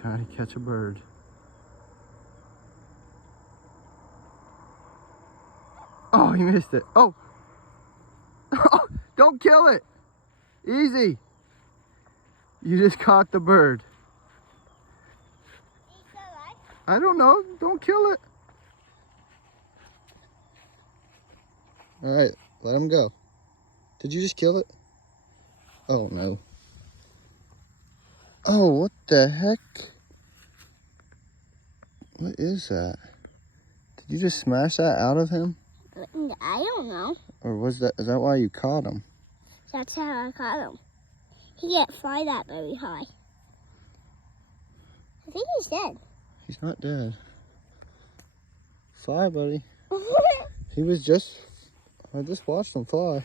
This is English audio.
Trying to catch a bird. Oh, he missed it. Oh. Oh, don't kill it. Easy. You just caught the bird. Is he still alive? I don't know. Don't kill it. All right, let him go. Did you just kill it? Oh, no. Oh, what the heck? What is that? Did you just smash that out of him? I don't know. Or is that why you caught him? That's how I caught him. He can't fly that very high. I think he's dead. He's not dead. Fly, buddy. He was just, I just watched him fly.